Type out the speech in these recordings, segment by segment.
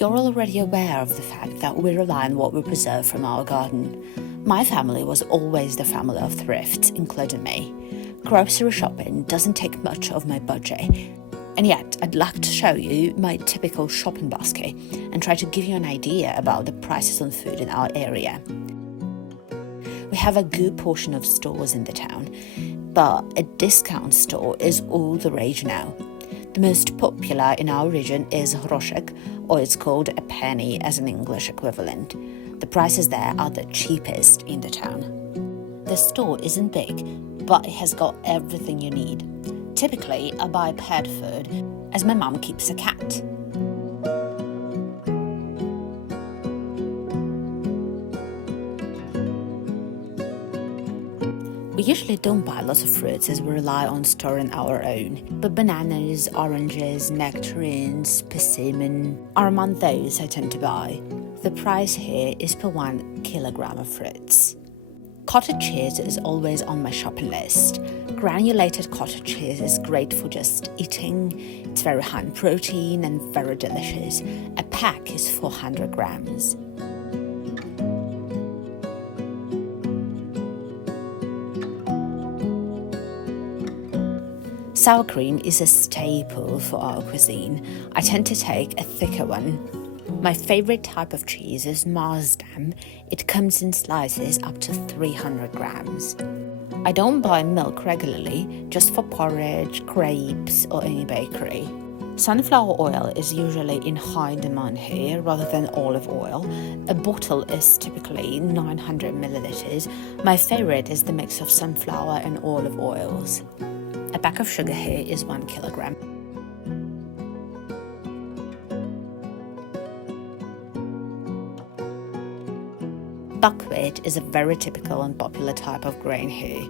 You're already aware of the fact that we rely on what we preserve from our garden. My family was always the family of thrift, including me. Grocery shopping doesn't take much of my budget, and yet I'd like to show you my typical shopping basket and try to give you an idea about the prices on food in our area. We have a good portion of stores in the town, but a discount store is all the rage now. The most popular in our region is groszek, or it's called a penny as an English equivalent. The prices there are the cheapest in the town. The store isn't big, but it has got everything you need. Typically, I buy pet food, as my mum keeps a cat. We usually don't buy lots of fruits as we rely on storing our own, but bananas, oranges, nectarines, persimmon are among those I tend to buy. The price here is per 1 kilogram of fruits. Cottage cheese is always on my shopping list. Granulated cottage cheese is great for just eating. It's very high in protein and very delicious. A pack is 400 grams. Sour cream is a staple for our cuisine. I tend to take a thicker one. My favorite type of cheese is Marsdam. It comes in slices up to 300 grams. I don't buy milk regularly, just for porridge, crepes, or any bakery. Sunflower oil is usually in high demand here rather than olive oil. A bottle is typically 900 milliliters. My favorite is the mix of sunflower and olive oils. A pack of sugar here is 1 kilogram. Buckwheat is a very typical and popular type of grain here.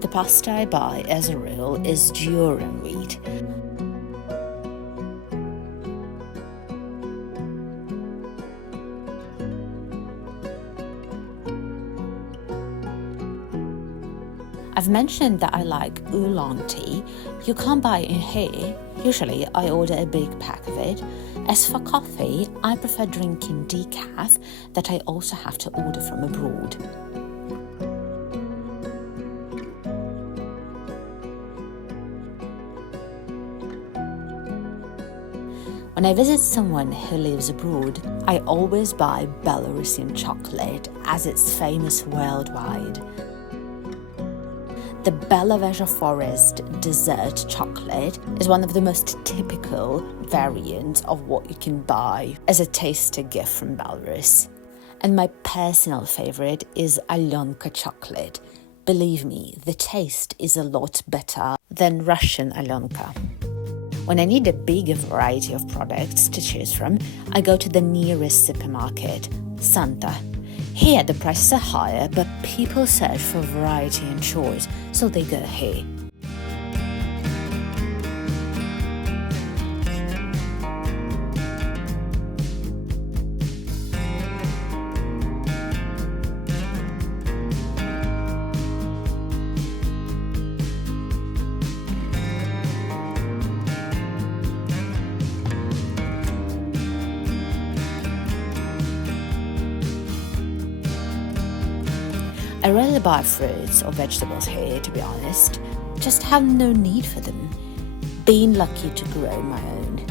The pasta I buy, as a rule, is durum wheat. I've mentioned that I like oolong tea. You can't buy it in here. Usually I order a big pack of it. As for coffee, I prefer drinking decaf that I also have to order from abroad. When I visit someone who lives abroad, I always buy Belarusian chocolate as it's famous worldwide. The Belarusian forest dessert chocolate is one of the most typical variants of what you can buy as a tasty gift from Belarus. And my personal favorite is Alyonka chocolate. Believe me, the taste is a lot better than Russian Alyonka. When I need a bigger variety of products to choose from, I go to the nearest supermarket, Santa. Here the prices are higher, but people search for variety and choice, so they go here. I rarely buy fruits or vegetables here, to be honest. Just have no need for them. Being lucky to grow my own.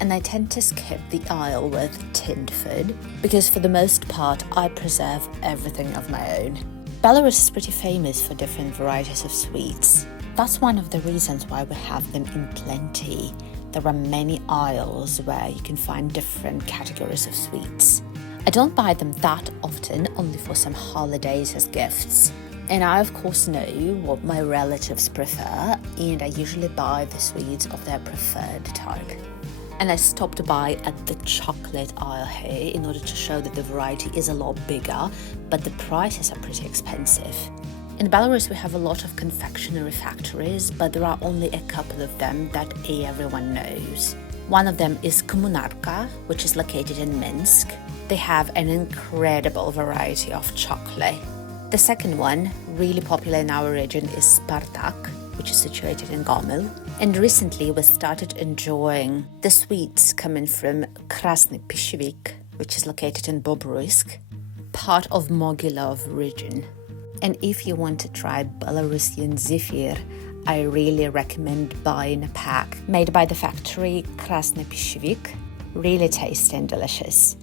And I tend to skip the aisle with tinned food because for the most part I preserve everything of my own. Belarus is pretty famous for different varieties of sweets. That's one of the reasons why we have them in plenty. There are many aisles where you can find different categories of sweets. I don't buy them that often, only for some holidays as gifts. And I of course know what my relatives prefer, and I usually buy the sweets of their preferred type. And I stopped by at the chocolate aisle here in order to show that the variety is a lot bigger, but the prices are pretty expensive. In Belarus we have a lot of confectionery factories, but there are only a couple of them that everyone knows. One of them is Komunarka, which is located in Minsk. They have an incredible variety of chocolate. The second one, really popular in our region, is Spartak, which is situated in Gomel. And recently we started enjoying the sweets coming from Krasny Pishevik, which is located in Bobruisk, part of Mogilov region. And if you want to try Belarusian zephyr, I really recommend buying a pack made by the factory Krasny Pishevik. Really tasty and delicious.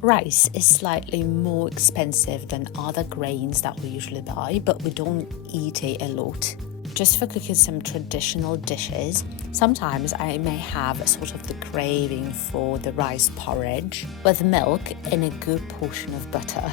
Rice is slightly more expensive than other grains that we usually buy, but we don't eat it a lot. Just for cooking some traditional dishes, sometimes I may have a sort of the craving for the rice porridge with milk and a good portion of butter.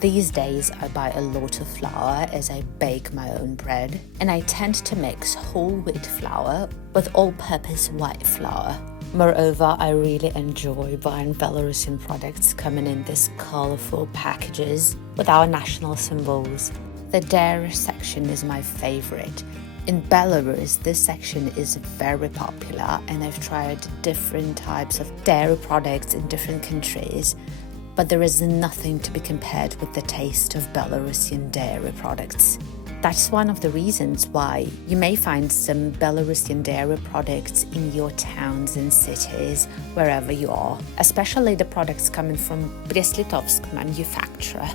These days I buy a lot of flour as I bake my own bread, and I tend to mix whole wheat flour with all-purpose white flour. Moreover, I really enjoy buying Belarusian products coming in these colourful packages with our national symbols. The dairy section is my favourite. In Belarus, this section is very popular, and I've tried different types of dairy products in different countries, but there is nothing to be compared with the taste of Belarusian dairy products. That's one of the reasons why you may find some Belarusian dairy products in your towns and cities, wherever you are, especially the products coming from Brest-Litovsk manufacturer.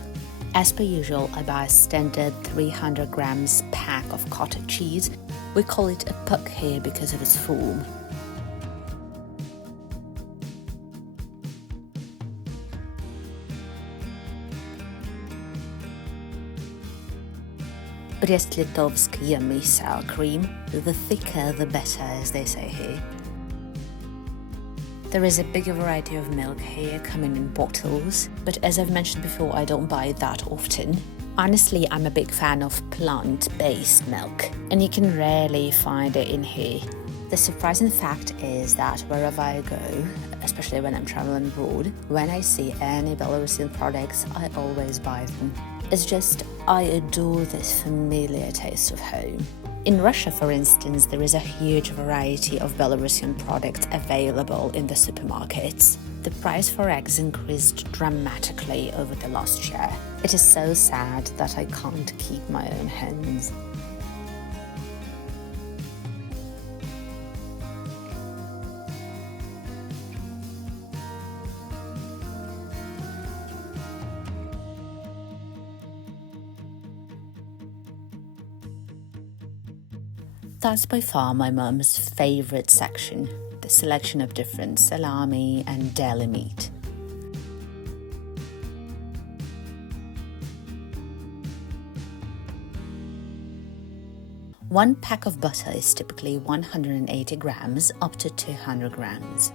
As per usual, I buy a standard 300 grams pack of cottage cheese. We call it a puck here because of its form. Brest-Litovsk yummy sour cream, the thicker the better, as they say here. There is a bigger variety of milk here coming in bottles, but as I've mentioned before, I don't buy it that often. Honestly, I'm a big fan of plant-based milk, and you can rarely find it in here. The surprising fact is that wherever I go, especially when I'm traveling abroad, when I see any Belarusian products, I always buy them. It's just, I adore this familiar taste of home. In Russia, for instance, there is a huge variety of Belarusian products available in the supermarkets. The price for eggs increased dramatically over the last year. It is so sad that I can't keep my own hens. That's by far my mum's favourite section, the selection of different salami and deli meat. One pack of butter is typically 180 grams up to 200 grams.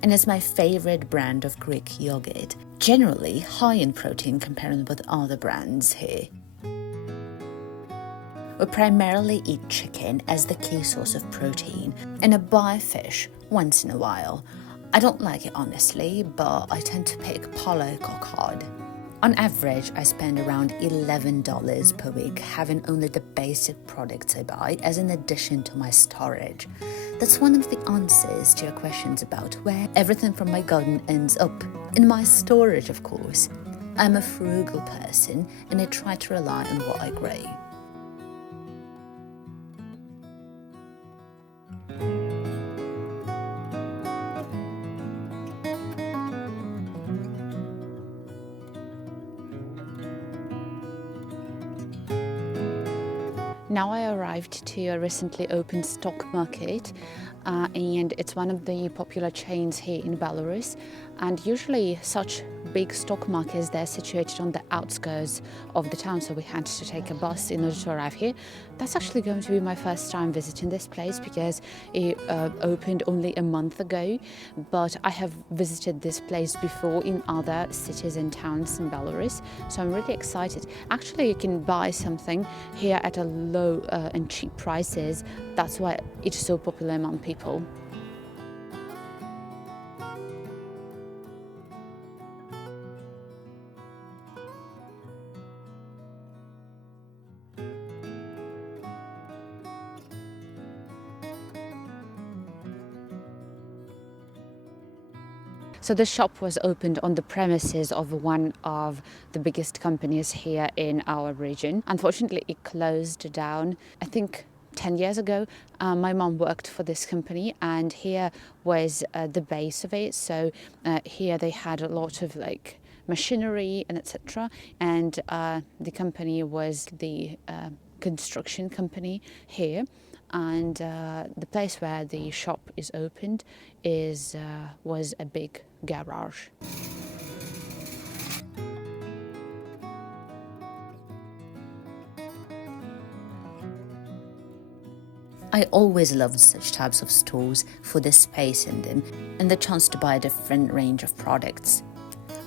And it's my favorite brand of Greek yogurt, generally high in protein compared with other brands here. We primarily eat chicken as the key source of protein, and I buy fish once in a while. I don't like it honestly, but I tend to pick pollock or cod. On average, I spend around $11 per week having only the basic products I buy as an addition to my storage. That's one of the answers to your questions about where everything from my garden ends up. In my storage, of course. I'm a frugal person and I try to rely on what I grow. Now I arrived to a recently opened stock market. and it's one of the popular chains here in Belarus. And usually such big stock markets, they're situated on the outskirts of the town, so we had to take a bus in order to arrive here. That's actually going to be my first time visiting this place because it opened only a month ago, but I have visited this place before in other cities and towns in Belarus, so I'm really excited. Actually, you can buy something here at a low and cheap prices. That's why it's so popular among people. So the shop was opened on the premises of one of the biggest companies here in our region. Unfortunately, it closed down, I think 10 years ago. My mom worked for this company, and here was the base of it. So here they had a lot of machinery and etc. And the company was the construction company here. And the place where the shop is opened was a big garage. I always loved such types of stores for the space in them and the chance to buy a different range of products.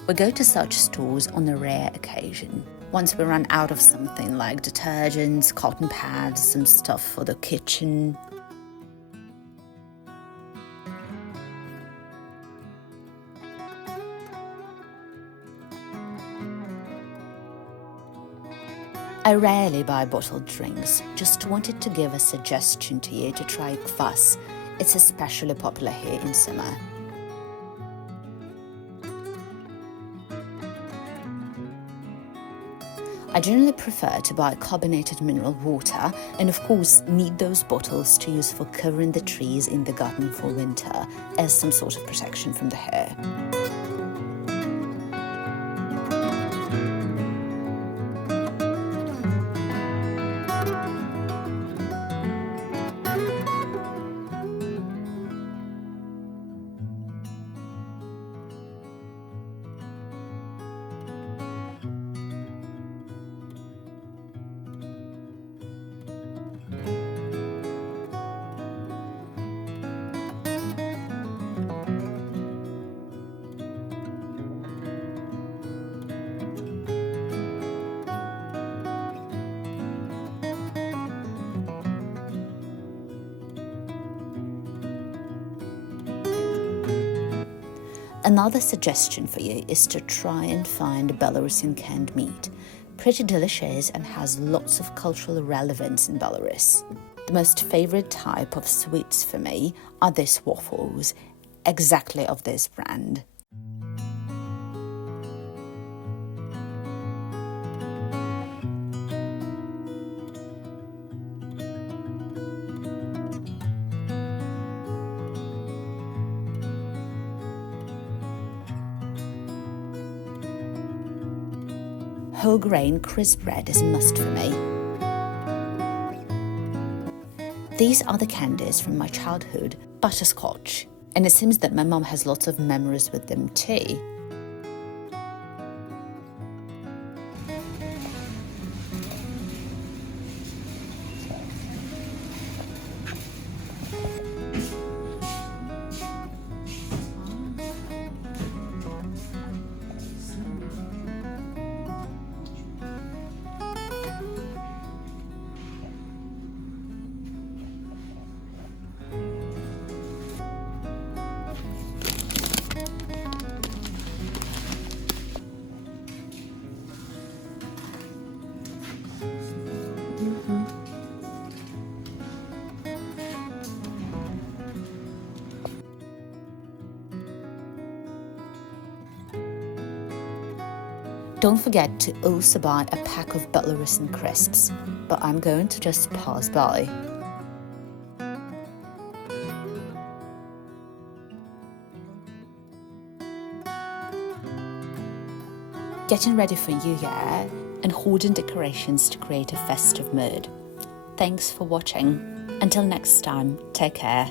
We go to such stores on a rare occasion. Once we run out of something like detergents, cotton pads, some stuff for the kitchen. I rarely buy bottled drinks, just wanted to give a suggestion to you to try kvass. It's especially popular here in summer. I generally prefer to buy carbonated mineral water and of course need those bottles to use for covering the trees in the garden for winter as some sort of protection from the hair. Another suggestion for you is to try and find Belarusian canned meat. Pretty delicious and has lots of cultural relevance in Belarus. The most favorite type of sweets for me are these waffles, exactly of this brand. Whole grain crisp bread is a must for me. These are the candies from my childhood, butterscotch, and it seems that my mom has lots of memories with them too. Don't forget to also buy a pack of Belarusian crisps, but I'm going to just pass by. Getting ready for New Year and hoarding decorations to create a festive mood. Thanks for watching. Until next time, take care.